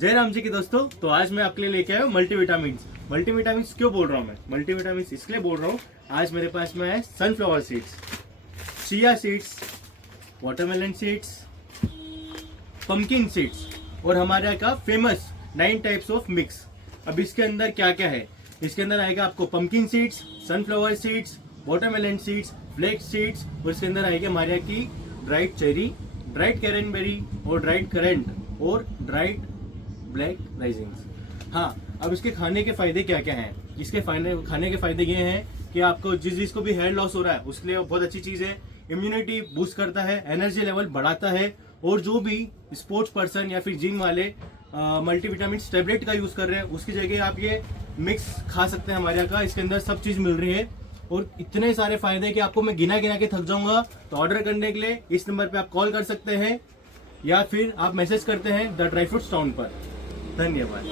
जय राम जी के दोस्तों। तो आज मैं आपके लिए लेके आया हूँ मल्टीविटामिन। मल्टीविटामिन क्यों बोल रहा हूँ मैं? मल्टीविटामिन इसलिए बोल रहा हूँ, आज मेरे पास में है sunflower seeds, chia seeds, watermelon seeds, pumpkin seeds और हमारे यहाँ का फेमस 9 टाइप्स ऑफ मिक्स। अब इसके अंदर क्या क्या है? इसके अंदर आएगा आपको pumpkin seeds, sunflower seeds, watermelon seeds, flax seeds और इसके अंदर आएगी हमारे यहाँ की ड्राइड चेरी, ड्राइड कैरनबेरी और ड्राइड करंट और ड्राइड ब्लैक राइजिंग्स। हाँ, अब इसके खाने के फायदे क्या क्या हैं? इसके खाने के फायदे ये हैं कि आपको जिसको भी हेयर लॉस हो रहा है उसके लिए बहुत अच्छी चीज़ है। इम्यूनिटी बूस्ट करता है, एनर्जी लेवल बढ़ाता है और जो भी स्पोर्ट्स पर्सन या फिर जिम वाले मल्टीविटामिन टेबलेट का यूज़ कर रहे हैं उसकी जगह आप ये मिक्स खा सकते हैं। हमारे यहाँ का इसके अंदर सब चीज़ मिल रही है और इतने सारे फायदे कि आपको मैं गिना गिना के थक जाऊंगा। तो ऑर्डर करने के लिए इस नंबर पे आप कॉल कर सकते हैं या फिर आप मैसेज करते हैं द ड्राई फ्रूट्स टाउन पर। धन्यवाद।